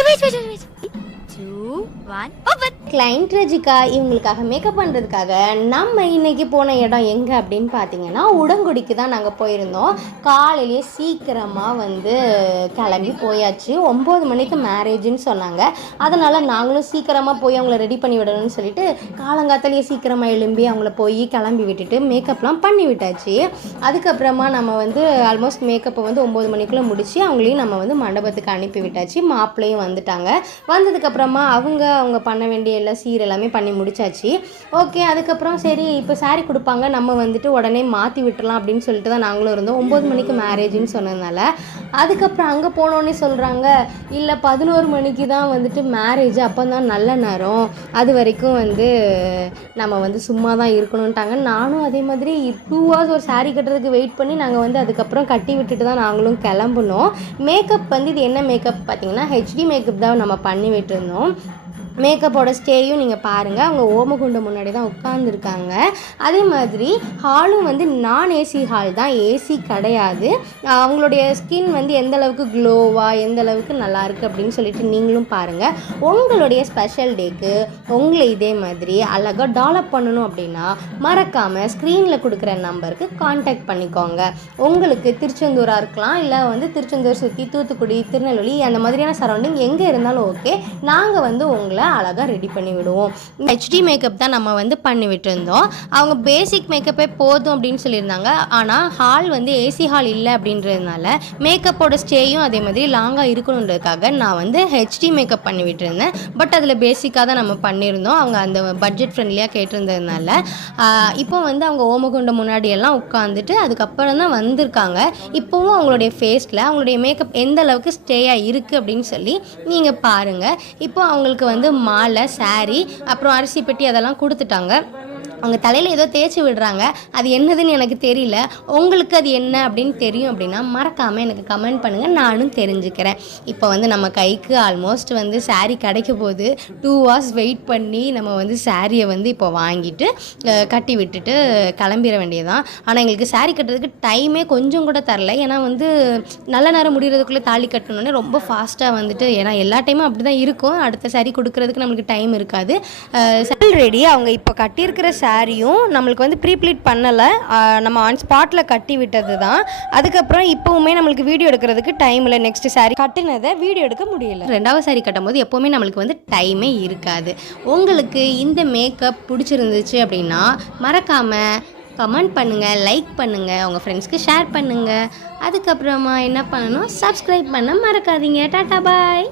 A wait wait wait to one client Rajika இவங்களுக்காக makeup பண்ணுறதுக்காக நம்ம இன்னைக்கு போன இடம் எங்கே அப்படின்னு பார்த்தீங்கன்னா உடங்குடிக்கு தான் நாங்கள் போயிருந்தோம். காலையிலேயே சீக்கிரமாக வந்து கிளம்பி போயாச்சு. ஒம்பது மணிக்கு மேரேஜ்னு சொன்னாங்க. அதனால் நாங்களும் சீக்கிரமாக போய் அவங்கள ரெடி பண்ணி விடணும்னு சொல்லிட்டு காலங்காத்தாலேயே சீக்கிரமாக எழும்பி அவங்கள போய் கிளம்பி விட்டுட்டு மேக்கப்லாம் பண்ணி விட்டாச்சு. அதுக்கப்புறமா நம்ம வந்து ஆல்மோஸ்ட் மேக்கப்பை வந்து ஒம்பது மணிக்குள்ளே முடித்து அவங்களையும் நம்ம வந்து மண்டபத்துக்கு அனுப்பி விட்டாச்சு. மாப்பிள்ளையும் வந்துட்டாங்க. வந்ததுக்கப்புறம் அவங்க அவங்க பண்ண வேண்டிய எல்லா சீர் எல்லாமே பண்ணி முடிச்சாச்சு. ஓகே அதுக்கப்புறம் சரி இப்போ saree கொடுப்பாங்க. நம்ம வந்துட்டு உடனே மாற்றி விட்டுலாம் அப்படின்னு சொல்லிட்டு தான் நாங்களும் இருந்தோம். ஒம்பது மணிக்கு மேரேஜ்னு சொன்னதுனால. அதுக்கப்புறம் அங்கே போனோடனே சொல்கிறாங்க இல்லை பதினோரு மணிக்கு தான் வந்துட்டு மேரேஜ் அப்போ தான் நல்ல நேரம். அது வரைக்கும் வந்து நம்ம வந்து சும்மா தான் இருக்கணுன்ட்டாங்க நானும் அதே மாதிரி டூ ஹவர்ஸ் ஒரு சாரீ கட்டுறதுக்கு வெயிட் பண்ணி நாங்கள் வந்து அதுக்கப்புறம் கட்டி விட்டுட்டு தான் நாங்களும் கிளம்புனோம். மேக்கப் வந்து இது என்ன மேக்கப் பார்த்தீங்கன்னா ஹெச்டி மேக்கப் தான் நம்ம பண்ணி விட்டுருந்தோம். ¿no? மேக்கப்போட ஸ்டேயும் நீங்கள் பாருங்கள் அவங்க ஓமகுண்டம் முன்னாடி தான் உட்காந்துருக்காங்க அதே மாதிரி ஹாலும் வந்து நான் ஏசி ஹால் தான். ஏசி கிடையாது. அவங்களுடைய ஸ்கின் வந்து எந்த அளவுக்கு க்ளோவாக எந்த அளவுக்கு நல்லா இருக்குது அப்படின்னு சொல்லிட்டு நீங்களும் பாருங்கள் உங்களுடைய ஸ்பெஷல் டேக்கு உங்களை இதே மாதிரி அழகாக டெவலப் பண்ணணும் அப்படின்னா மறக்காமல் ஸ்க்ரீனில் கொடுக்குற நம்பருக்கு காண்டாக்ட் பண்ணிக்கோங்க. உங்களுக்கு திருச்செந்தூராக இருக்கலாம் இல்லை வந்து திருச்செந்தூர் சுற்றி தூத்துக்குடி திருநெல்வேலி அந்த மாதிரியான சரௌண்டிங் எங்கே இருந்தாலும் ஓகே நாங்கள் வந்து உங்களை அழகாக ரெடி பண்ணி விடுவோம். ஹெச்டி மேக்கப் தான் நம்ம வந்து பண்ணி விட்டுருந்தோம். அவங்க பேசிக் மேக்கப்பே போதும் அப்படின்னு சொல்லியிருந்தாங்க. ஆனால் ஹால் வந்து ஏசி ஹால் இல்லை அப்படின்றதுனால மேக்கப்போட ஸ்டேயும் அதே மாதிரி லாங்காக இருக்கணுன்றதுக்காக நான் வந்து ஹெச்டி மேக்கப் பண்ணி விட்டுருந்தேன். பட் அதில் பேசிக்காக தான் நம்ம பண்ணியிருந்தோம். அவங்க அந்த பட்ஜெட் ஃப்ரெண்ட்லியாக கேட்டிருந்ததுனால இப்போ வந்து அவங்க ஓமகுண்ட முன்னாடி எல்லாம் உட்காந்துட்டு அதுக்கப்புறம் தான் வந்திருக்காங்க. இப்போவும் அவங்களுடைய ஃபேஸில் அவங்களுடைய மேக்கப் எந்த அளவுக்கு ஸ்டேயாக இருக்குது அப்படின்னு சொல்லி நீங்கள் பாருங்கள் இப்போ அவங்களுக்கு வந்து மாலை சாரீ அப்புறம் அரிசி பெட்டி அதெல்லாம் கொடுத்துட்டாங்க. அவங்க தலையில் ஏதோ தேய்ச்சி விடுறாங்க. அது என்னதுன்னு எனக்கு தெரியல. உங்களுக்கு அது என்ன அப்படின்னு தெரியும் அப்படின்னா மறக்காமல் எனக்கு கமெண்ட் பண்ணுங்கள் நானும் தெரிஞ்சுக்கிறேன். இப்போ வந்து நம்ம கைக்கு ஆல்மோஸ்ட் வந்து saree கிடைக்க போது டூ ஹவர்ஸ் வெயிட் பண்ணி நம்ம வந்து சாரியை வந்து இப்போ வாங்கிட்டு கட்டி விட்டுட்டு கிளம்பிட வேண்டியதான் ஆனால் எங்களுக்கு saree கட்டுறதுக்கு டைமே கொஞ்சம் கூட தரல. ஏன்னா வந்து நல்ல நேரம் முடிகிறதுக்குள்ளே தாலி கட்டணுன்னே ரொம்ப ஃபாஸ்ட்டாக வந்துட்டு ஏன்னா எல்லா டைமும் அப்படி தான் இருக்கும். அடுத்த saree கொடுக்கறதுக்கு நம்மளுக்கு டைம் இருக்காது. ஆல்ரெடி அவங்க இப்போ கட்டியிருக்கிற சாரியும் நம்மளுக்கு வந்து ப்ரீப்ளீட் பண்ணலை. நம்ம ஆன் ஸ்பாட்டில் கட்டி விட்டது தான் அதுக்கப்புறம் இப்போவுமே நம்மளுக்கு வீடியோ எடுக்கிறதுக்கு டைம் இல்லை. நெக்ஸ்ட் சாரி கட்டினதை வீடியோ எடுக்க முடியல. ரெண்டாவது saree கட்டும்போது எப்போவுமே நம்மளுக்கு வந்து டைமே இருக்காது. உங்களுக்கு இந்த மேக்கப் பிடிச்சிருந்துச்சு அப்படின்னா மறக்காமல் கமெண்ட் பண்ணுங்கள் லைக் பண்ணுங்கள் உங்கள் ஃப்ரெண்ட்ஸ்க்கு ஷேர் பண்ணுங்கள் அதுக்கப்புறமா என்ன பண்ணணும்? சப்ஸ்கிரைப் பண்ண மறக்காதீங்க. டாட்டா பாய்